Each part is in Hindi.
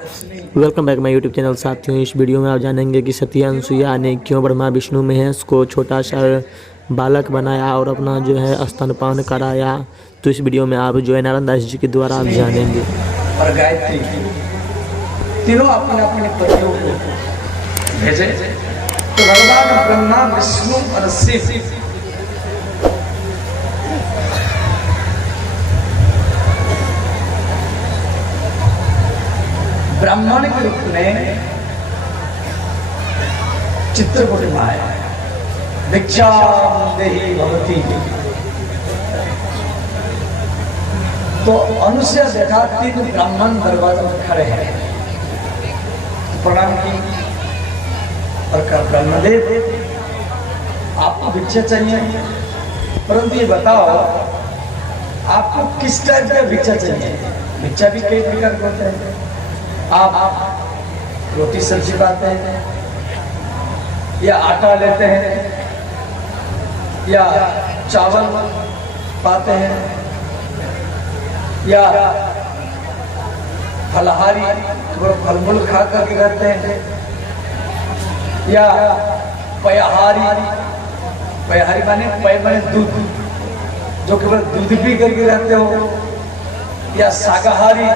Welcome back my YouTube channel. साथियों, इस वीडियो में आप जानेंगे कि सती अनुसुईया ने क्यों ब्रह्मा विष्णु महेश को छोटा सा बालक बनाया और अपना जो है स्तनपान कराया। तो इस वीडियो में आप जो है नारायण दास जी के द्वारा आप जानेंगे। और गायत्री तीनों अपने अपने पतियों को भेजे तो भगवान ब्रह्मा विष्णु और शिव ब्राह्मण के रूप में चित्रकूट में आए। भिक्षाम देहि भवती। तो अनुसुईया देखा तीन ब्राह्मण दरवाजे में खड़े हैं, प्रणाम की और कहा ब्रह्मदेव आपको भिक्षा चाहिए, परंतु ये बताओ आपको किस टाइप का भिक्षा चाहिए। भिक्षा भी कई प्रकार के होते हैं। आप रोटी सब्जी पाते हैं या आटा लेते हैं या चावल पाते हैं या फलहारी फल मूल खा करके रहते हैं या पयाहारी। पयाहारी माने दूध, जो केवल दूध पी करके रहते हो, या शाकाहारी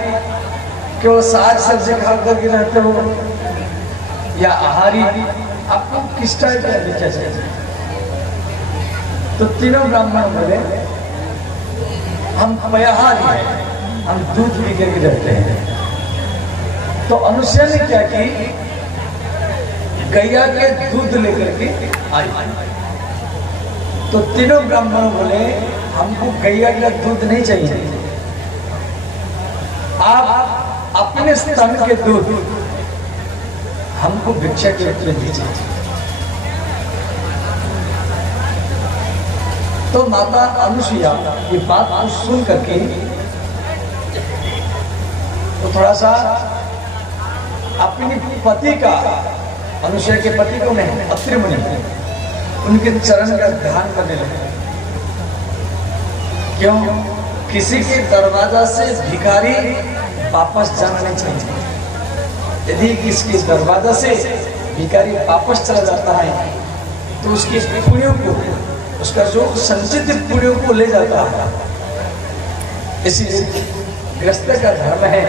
केवल साग सब्जी खा करके रहते हो, या आहारी। आपको किस टाइप का भिक्षा चाहिए। तो तीनों ब्राह्मण बोले हम पयाहारी हैं, हम दूध पी करके रहते हैं। तो अनुसुईया ने क्या की, गैया के दूध लेकर के आई। तो तीनों ब्राह्मण बोले हमको गैया का दूध नहीं चाहिए, आप अपने स्तन के दूध हमको भिक्षा के रूप में दीजिए। तो माता अनुसुईया ये बात को सुन करके तो थोड़ा सा अपने पति का, अनुसुईया के पति को नहीं, अत्रि मुनि, उनके चरण का ध्यान करने लगे। क्यों? किसी के दरवाजा से भिखारी वापस जाना नहीं चाहिए। यदि किसके दरवाजा से भिखारी वापस चला जाता है तो उसके पुण्यों को, उसका जो संचित पुण्यों को ले जाता है। इसीलिए गृहस्थ का धर्म है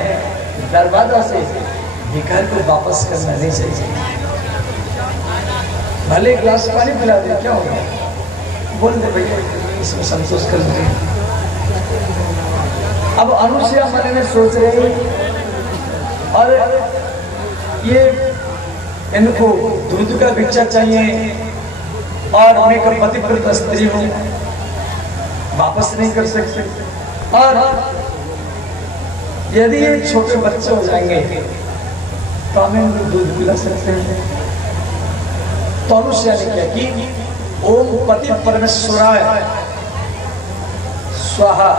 दरवाजा से भिखारी को वापस करना नहीं चाहिए। भले गिलास पानी पिला दे, क्या होगा, बोल दे भैया इसमें संतोष कर दे। अब अनुसुईया मन में सोच रही और ये इनको दूध का भिक्षा चाहिए और मैं एक पतिव्रता स्त्री हूँ, वापस नहीं कर सकते, और यदि ये छोटे बच्चे हो जाएंगे तो हमें उनको दूध पिला सकते हैं। तो अनुसुईया ने क्या की, ओम पति परमेश्वराय स्वाहा,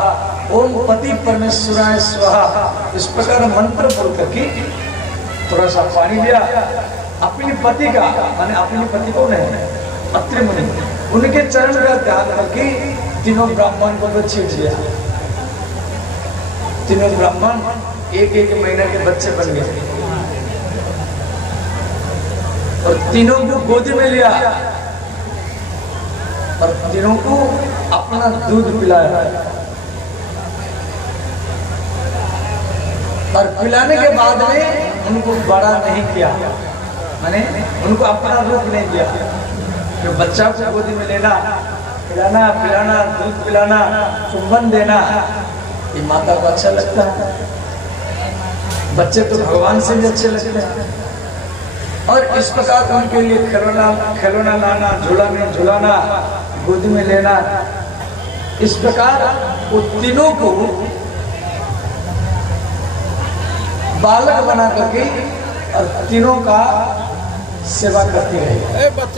ओम पति परमेश्वराय स्वाहा, इस प्रकार मंत्र बोल करके थोड़ा सा पानी दिया। अपने पति का, माने अपने पति को नहीं, अत्रि मुनि, उनके चरण का ध्यान करके तीनों ब्राह्मण को छीट दिया। तीनों ब्राह्मण एक एक महीना के बच्चे बन गए और तीनों को गोद में लिया और तीनों को अपना दूध पिलाया। और पिलाने के बाद में उनको बड़ा नहीं किया, माने उनको अपना रूप नहीं दिया। तो बच्चा को गोदी में लेना, खिलाना पिलाना, दूध पिलाना, चुंबन देना, ये माता को अच्छा लगता है। बच्चे तो भगवान से भी अच्छे लगते हैं। और इस प्रकार उनके लिए खिलौना लाना, झूला में झुलाना, गोदी में लेना, इस प्रकार वो तीनों को बालक बना करके और तीनों का सेवा करती रही।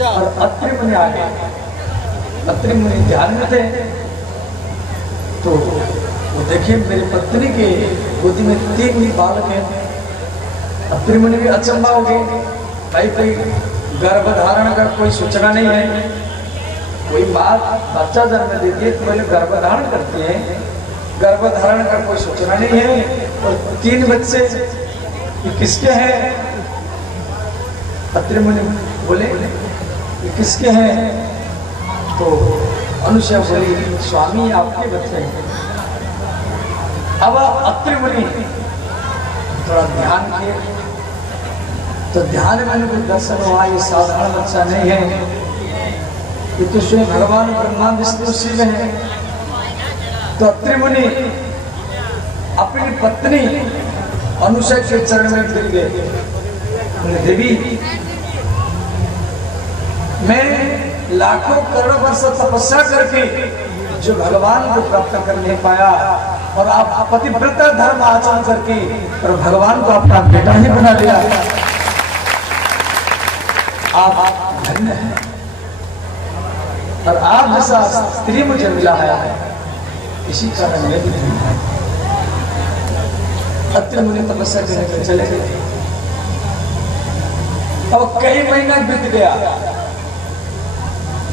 और अत्रि मुनि आ गए। अत्रि मुनि ध्यान में थे तो वो देखिए मेरी पत्नी के गोदी में तीन ही बालक हैं। अत्रि मुनि भी अचंभा हो गए, भाई कोई गर्भधारण का कोई सूचना नहीं है, कोई बात बच्चा जन्म देती है तो पहले गर्भधारण करती है, गर्भधारण का कोई सूचना नहीं है और तीन बच्चे ये किसके हैं? अत्रि मुनि बोले ये किसके हैं? तो अनुसुईया बोली स्वामी आपके बच्चे हैं। अब अत्रि मुनि थोड़ा ध्यान किए तो ध्यान में उनको दर्शन हुआ ये साधारण बच्चा नहीं है, ये तो स्वयं भगवान ब्रह्मा विष्णु शिव है। तो अत्रि मुनि अपनी पत्नी अनुसुईया के चरण में गिर गए। बोले देवी मैं लाखों करोड़ों वर्ष तपस्या करके जो भगवान को प्राप्त कर नहीं पाया और आप पतिव्रता धर्म आचरण करके और भगवान को अपना बेटा ही बना लिया। आप धन्य हैं और आप जैसा स्त्री मुझे मिला है, इसी कारण मैं भी धन्य हूं। अत्रि मुनि तपस्या करने के चले गए। अब कई महीना बीत गया।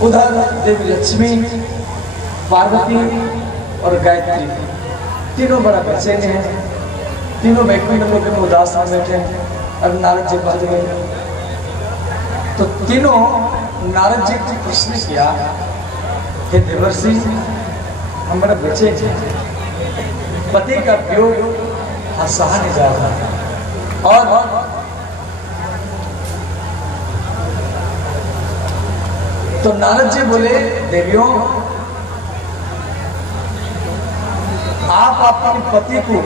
उधर देवी लक्ष्मी, पार्वती और गायत्री तीनों बड़ा बेचैन हैं। तीनों वैकुंठ लोक में उदास में बैठे हैं। और नारद जी पहुंच गए तो तीनों नारद जी को प्रश्न किया, हे देवर्षि हम बड़ा बेचैन हैं, पति का वियोग सहा नहीं जा रहा। और तो नारद जी बोले देवियों आप अपने पति को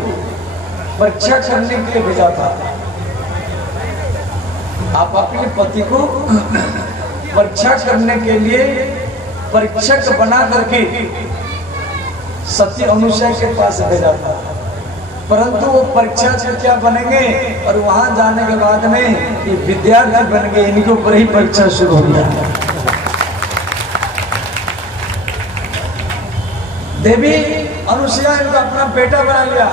परीक्षा करने के लिए भेजा था। आप अपने पति को परीक्षा करने के लिए परीक्षक बना करके सती अनुसुईया के पास भेजा था, परंतु वो परीक्षा से क्या बनेंगे और वहां जाने के बाद में ये विद्यार्थी बन गए, इनके ऊपर ही परीक्षा शुरू हो गया। देवी अनुसुईया इनको अपना बेटा बना लिया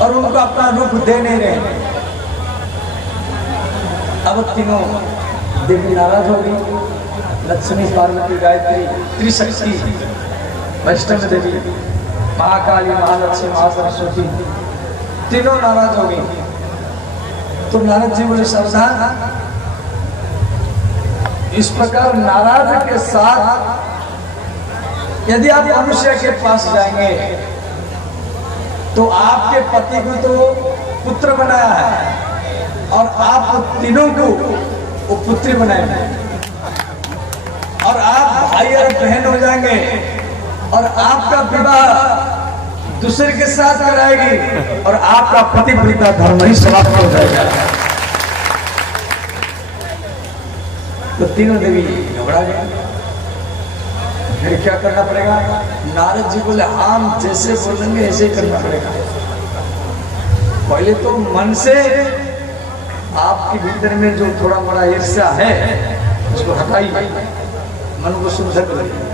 और उनको अपना रूप दे नहीं रहे। अब तीनों देवी नाराज हो गई। लक्ष्मी, पार्वती, गायत्री, त्रिशक्ति, वैष्णव देवी, महाकाली, महालक्ष्मी, महासरस्वती तीनों नाराज हो गई। तो नारद जी बोले सावधान, इस प्रकार नाराज के साथ यदि आप अनुसुईया के पास जाएंगे तो आपके पति को तो पुत्र बनाया है और आप तीनों को वो पुत्री बनाएंगे और आप भाई और बहन हो जाएंगे और आपका विवाह दूसरे के साथ कराएगी और आपका पतिव्रता धर्म ही समाप्त हो जाएगा। तो तीनों देवी घबरा गए। फिर क्या करना पड़ेगा? नारद जी बोले हम जैसे बोलेंगे ऐसे ही करना पड़ेगा। पहले तो मन से आपके भीतर में जो थोड़ा बड़ा ईर्ष्या है उसको हटाइए, मन को शुद्ध करिए।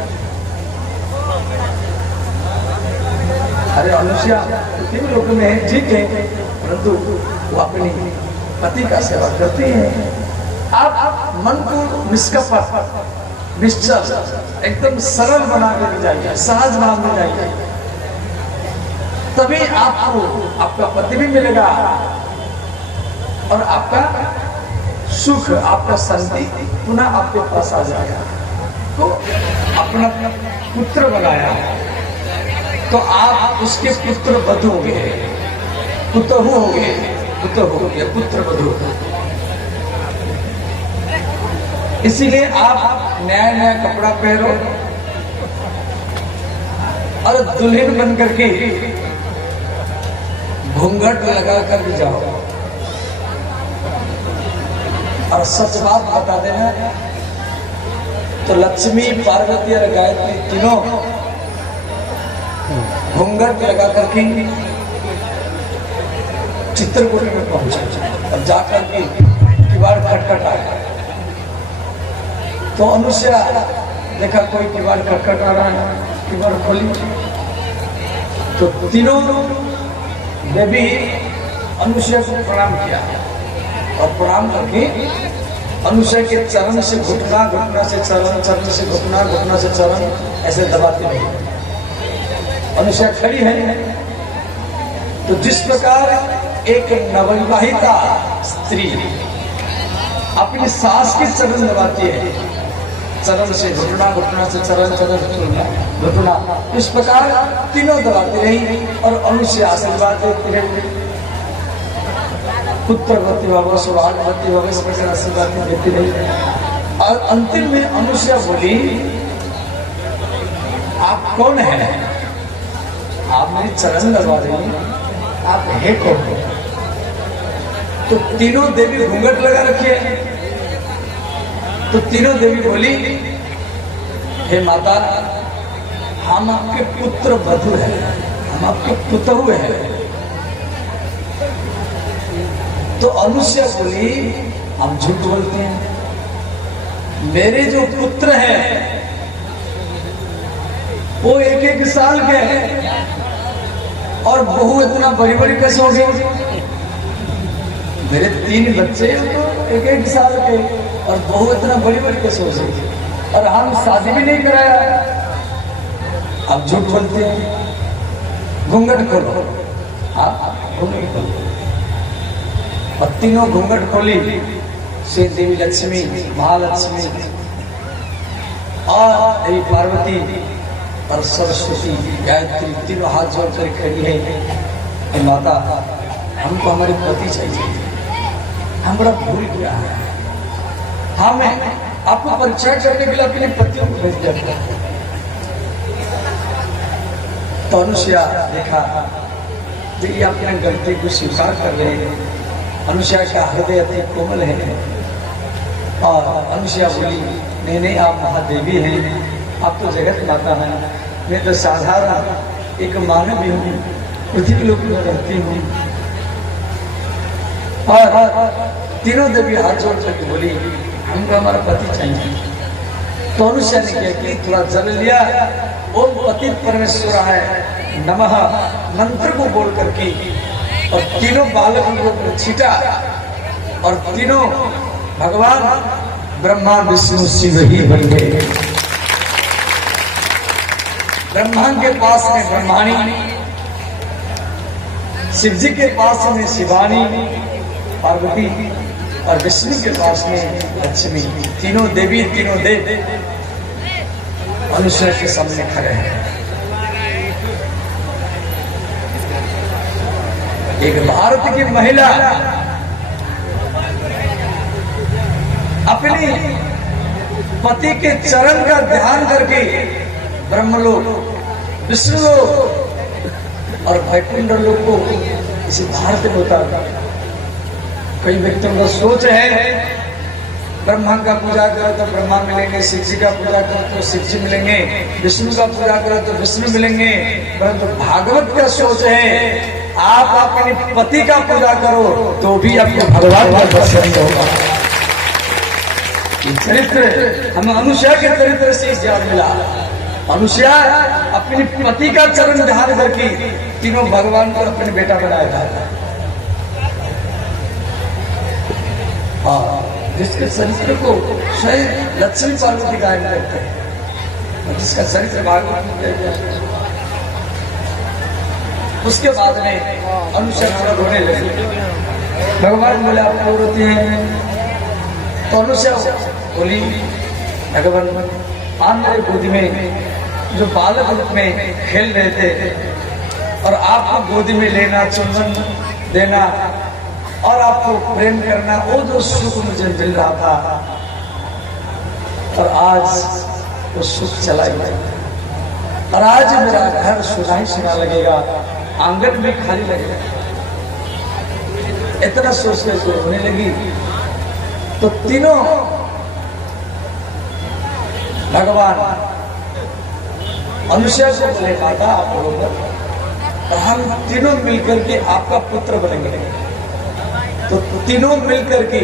अरे अनुसुईया तीन लोग में है, ठीक है, परंतु वो अपनी पति का सेवा करती है। आप मन को निष्कपट, निश्चल, एकदम सरल बना के जाइए, सहज भाव में जाइए, तभी आपको आपका पति भी मिलेगा और आपका सुख, आपका शांति पुनः आपके पास आ जाएगा। तो अपना पुत्र बनाया तो आप उसके पुत्र वधू हो गए, पुतहु हो गए, पुतहु हो गए, पुत्र वधू। इसीलिए आप नया नया कपड़ा पहनो और दुल्हन बन करके घूंघट लगा कर भी जाओ। और सच बात बता देना तो लक्ष्मी, पार्वती और गायत्री तीनों घूंघट लगा करके चित्रकूट में पहुंचे और जाकर के किवाड़ खटखटाया। तो अनुसुईया देखा कोई किवाड़ खटखट आ रहा है, किवाड़ खोली तो तीनों देवी अनुसुईया को प्रणाम किया और प्रणाम करके अनुसुईया के चरण से घुटना, घुटना से चरण, चरण से घुटना, घुटना से चरण ऐसे दबाते रहे। अनुसुईया खड़ी है, तो जिस प्रकार एक नवविवाहिता स्त्री अपनी सास के चरण दबाती है, चरण से घुटना, घुटना से चरण, चरण घुटना, इस प्रकार तीनों दबाती रही और अनुष्य आशीर्वाद देती रही। पुत्रवती भव, सौभाग्यवती भव, इस प्रकार आशीर्वाद देती रही। और अंतिम में अनुष्या बोली, आप कौन है? आप मेरी चरण दबा रही, आप है कौन? तो तीनों देवी घूंघट लगा रखी है। तो तीनों देवी बोली, हे माता, हम आपके पुत्र वधु है, हम आपके पुत्रु है। तो अनुष्या बोली, हम झूठ बोलते हैं, मेरे जो पुत्र हैं वो 1-1 साल के हैं और बहू इतना बड़ी बड़ी कैसे हो गई? मेरे 3 बच्चे तो 1-1 साल के और बहू इतना बड़ी बड़ी कैसे हो गई? और हम शादी भी नहीं कराया। अब झूठ बोलते हैं, घूंघट खोलो। हाँ, घूंघट खोलो। और तीनों घूंघट खोली। श्री देवी लक्ष्मी, महालक्ष्मी और देवी पार्वती और सरस्वती गायत्री तीनों हाथ जोड़कर खड़ी है। माता, हमको हमारे पति चाहिए, हम बड़ा भूल गया है, हमें आपको परीक्षा करने के लिए अपने पतियों को भेज दिया। तो अनुष्या देखा कि ये अपने गलती को स्वीकार कर रहे हैं। अनुष्या का हृदय अति कोमल है और अनुष्या बोली, नहीं नहीं, आप महादेवी हैं, आप तो जगत माता हैं, मैं तो साधारण एक मानव भी हूँ, पृथ्वी लोक में रहती हूँ। और तीनों देवी हाथ जोड़ करके बोली, हमको हमारा पति चाहिए। तो अनुष्या ने क्या कि थोड़ा जल लिया, ओम पति परमेश्वर है नमः मंत्र को बोल करके और तीनों बालकों को छीटा और तीनों भगवान ब्रह्मा विष्णु शिव ही बन गए। ब्रह्मा के पास में ब्रह्माणी, शिव जी के पास में शिवानी पार्वती और विष्णु के पास में लक्ष्मी। तीनों देवी तीनों देव अनुष्या के सामने खड़े हैं। एक भारत की महिला अपनी पति के चरण का ध्यान करके ब्रह्मलोक, विष्णुलोक और वैकुंठ लोक को इसी भारत में उतारा। कई व्यक्तियों का सोच है, ब्रह्मा का पूजा करो तो ब्रह्मा मिलेंगे, शिव जी का पूजा करो तो शिव जी मिलेंगे, विष्णु का पूजा करो तो विष्णु मिलेंगे। परंतु भागवत का सोच है, आप अपने पति का पूजा करो तो भी आपको भगवान का दर्शन होगा। चरित्र हमें अनुष्या के चरित्र से ज्ञान मिला। अनुष्या अपने पति का चरण ध्यान करके तीनों भगवान को अपने बेटा बनाया था। जिसके चरित्र को स्वयं लक्ष्मी पार्वती गायन करते हैं, जिसका चरित्र भागवत में। उसके बाद में अनुष्या थोड़ा रोने लगी। भगवान बोले, आप रो रोती हैं? तो अनुष्या बोली, भगवान आप मेरे गोदी में जो बालक रूप में खेल रहे थे और आपको गोदी में लेना, चुंबन देना और आपको प्रेम करना, वो जो सुख मुझे मिल रहा था, और आज वो सुख चला गया। और आज मेरा घर सुना ही सुना लगेगा, आंगन में खाली लगेगा। इतना सोच के होने लगी। तो तीनों भगवान अनुष्या को बोले, माता आप बरोबर, हम तीनों मिलकर के आपका पुत्र बनेंगे। तो तीनों मिलकर के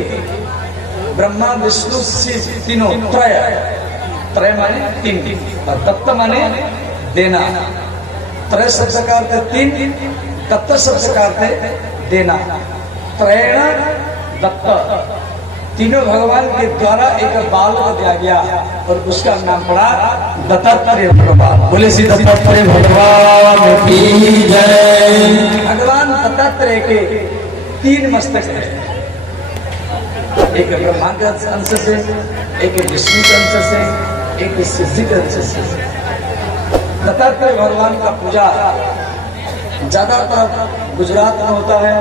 ब्रह्मा विष्णु शिव तीनों, त्रय माने 3 और दत्त माने देना। त्रय शब्द का अर्थ 3, दत्त शब्द का अर्थ देना। त्रयण दत्त, तीनों भगवान के द्वारा एक बालक दिया गया और उसका नाम पड़ा दत्तात्रेय भगवान। बोले श्री दत्तात्रेय भगवान की जय। भगवान दत्तात्रेय के 3 मस्तक है, एक ब्रह्मा के अंश से, एक विष्णु के अंश से, एक सिद्धि के अंश से। दत्तात्रेय भगवान का पूजा ज्यादातर गुजरात में होता है,